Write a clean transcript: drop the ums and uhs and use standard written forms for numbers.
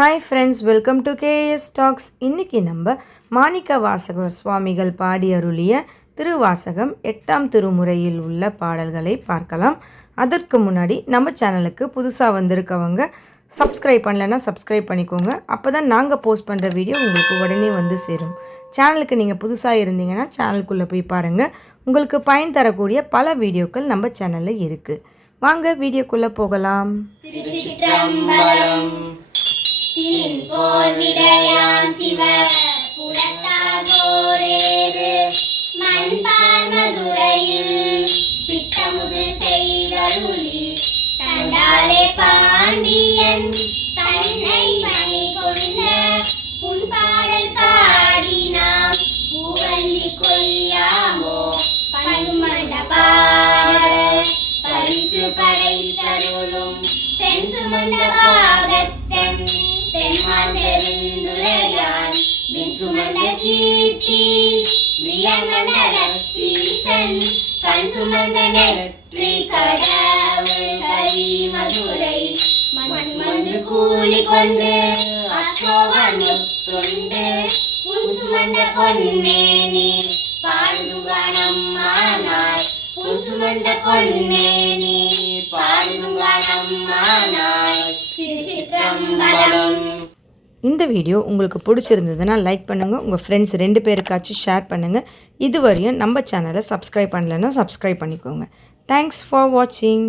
Hi friends, welcome to KS Talks. இன்னைக்கு நம்ம மாணிக்க வாசகர் சுவாமிகள் பாடி அருளிய திருவாசகம் 8ஆம் திருமுறையில் உள்ள பாடல்களை பார்க்கலாம். அதற்கு முன்னாடி நம்ம சேனலுக்கு புதுசாக வந்திருக்கவங்க சப்ஸ்கிரைப் பண்ணலைன்னா சப்ஸ்கிரைப் பண்ணிக்கோங்க. அப்போ தான் நாங்கள் போஸ்ட் பண்ணுற வீடியோ உங்களுக்கு உடனே வந்து சேரும். சேனலுக்கு நீங்கள் புதுசாக இருந்தீங்கன்னா சேனலுக்குள்ளே போய் பாருங்கள். உங்களுக்கு பயன் தரக்கூடிய பல வீடியோக்கள் நம்ம சேனலில் இருக்குது. வாங்க வீடியோக்குள்ளே போகலாம். போர் விடையான் சிவ புறத்தார் போரேறு மண்பார் மதுரையில் பித்தமுது செய்தருளி தண்டாலே பாண்டியன் தன்னை பணி கொண்ட புண்பாடல் பாடினாம் பூவல்லி கொய்யாமோ பண்மண்ட பாடல் பரிசு படைத்தருளும் பெண் சுமந்த பாகத்தன் பெண்மான் பெருந்துரையான் வின் சுமந்த கீர்த்தி வியமண்டலத்தீசன் கண் சுமந்த நெற்றி கடவுள் கரி மதுரை மண் சுமந்து கூலி கொண்டு அக்கோவன் முத்துண்டு உன் சுமந்த பொன்மேனி பாடுதுங்கானம்மானாய் உன் சுமந்த பொன்மேனி பாடுதுங்கானம்மானாய். இந்த வீடியோ உங்களுக்கு பிடிச்சிருந்ததுன்னா லைக் பண்ணுங்கள், உங்கள் ஃப்ரெண்ட்ஸ் 2 பேருக்காச்சும் ஷேர் பண்ணுங்கள். இதுவரையும் நம்ம சேனலை சப்ஸ்கிரைப் பண்ணலைன்னா சப்ஸ்கிரைப் பண்ணிக்கோங்க. தேங்க்ஸ் ஃபார் வாட்சிங்.